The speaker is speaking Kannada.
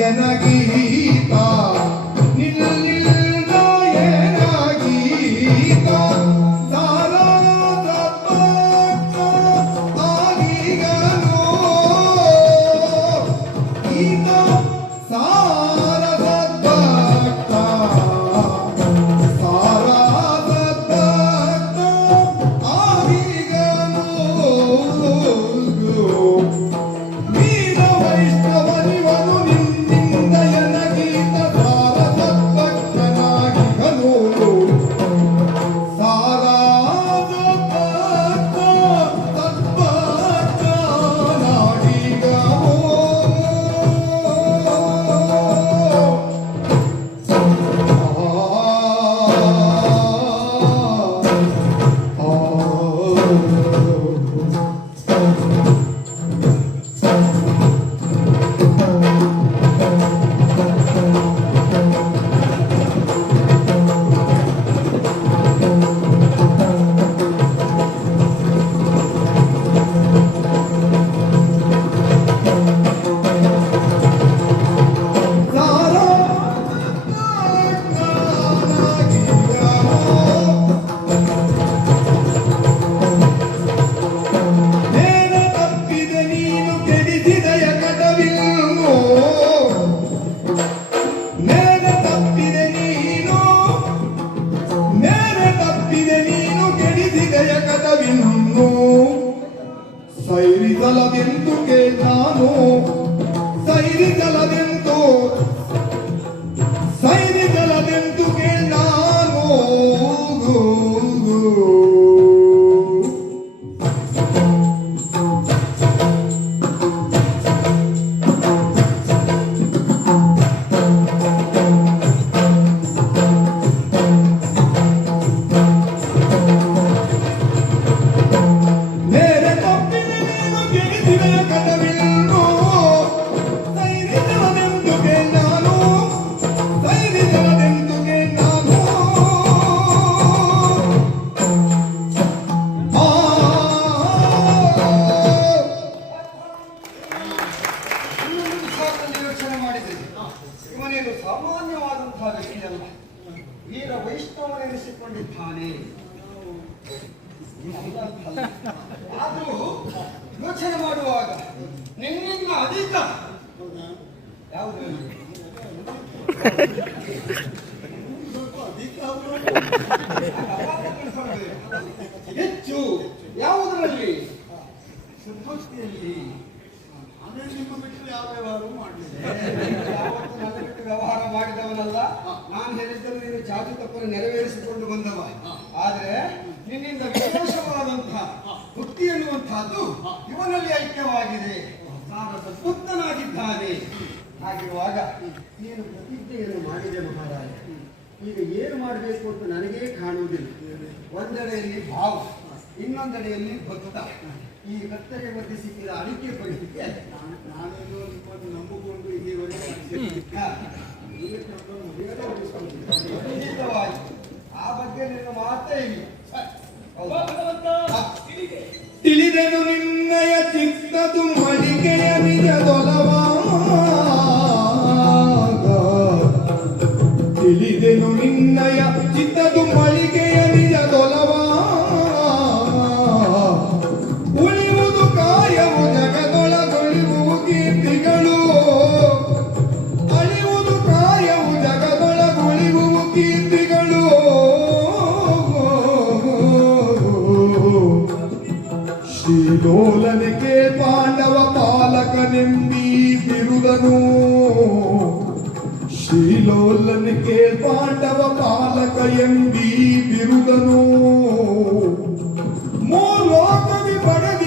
జనగీతా సైరి తలదెందుకే తాను సైరి తలదెంతో ಸಾಮಾನ್ಯವಾದಂತಹ ವ್ಯಕ್ತಿಯಲ್ಲ. ವೀರ ವೈಷ್ಣವನೆನಿಸಿಕೊಂಡಿದ್ದಾನೆ. ಆದರೂ ಯೋಚನೆ ಮಾಡುವಾಗ ನಿನ್ನಿಂದ ಅಧಿಕ. ಯಾವುದು ಹೆಚ್ಚು ಯಾವುದರಲ್ಲಿ? ಸುಭಕ್ತಿಯಲ್ಲಿ ಆಮೇಲೆ ನಿಮ್ಮ ಬಿಟ್ಟು ಯಾವ ವ್ಯವಹಾರ ಮಾಡಲಿಲ್ಲ. ಯಾವತ್ತೂ ನನ್ನ ಬಿಟ್ಟು ವ್ಯವಹಾರ ಮಾಡಿದವನಲ್ಲ. ನಾನು ಹೇಳಿದ್ದರೆ ನೀನು ಜಾತಿ ತಪ್ಪನ್ನು ನೆರವೇರಿಸಿಕೊಂಡು ಬಂದವ. ಆದರೆ ನಿನ್ನಿಂದ ವಿಶೇಷವಾದಂತಹ ಬುದ್ಧಿ ಎನ್ನುವಂತಹದ್ದು ಇವನಲ್ಲಿ ಐಕ್ಯವಾಗಿದೆ. ಬುದ್ಧನಾಗಿದ್ದಾನೆ. ಹಾಗಿರುವಾಗ ನೀನು ಪ್ರತಿಜ್ಞೆಯನ್ನು ಮಾಡಿದೆ ಮಹಾರಾಜ. ಈಗ ಏನು ಮಾಡಬೇಕು ಅಂತ ನನಗೇ ಕಾಣುವುದಿಲ್ಲ. ಒಂದೆಡೆಯಲ್ಲಿ ಭಾವ. ಇನ್ನೊಂದೆಡೆಯಲ್ಲಿ ಭಕ್ತ ಈ ಭಕ್ತರಿಗೆ ಮಧ್ಯೆ ಸಿಕ್ಕಿದ ಅಡಿಕೆ ಪಡಿಕೆ ನಾನು ನಾನೆಲ್ಲೋ ನಿಮ್ಮನ್ನು ನಂಬಿಕೊಂಡು ಇಲ್ಲಿವರೆಗೆ. ಆ ಬಗ್ಗೆ ನಿನ್ನ ಮಾತೇ ಇಲ್ಲ? ತಿಳಿದೆನು ನಿನ್ನಯ ಚಿತ್ತದು ಮಡಿಕೆಯ ನಿಜದೊಲವಾಗ ತಿಳಿದೆನು ನಿನ್ನಯ ಚಿತ್ತದು ಶ್ರೀಲೋಲನಿಗೆ ಪಾಂಡವ ಪಾಲಕನೆಂಬೀ ಬಿರುದನು. ಶ್ರೀಲೋಲನಿಗೆ ಪಾಂಡವ ಪಾಲಕ ಎಂಬಿ ಬಿರುದನು. ಮೂಲೋಕವಿ ಪಡೆದ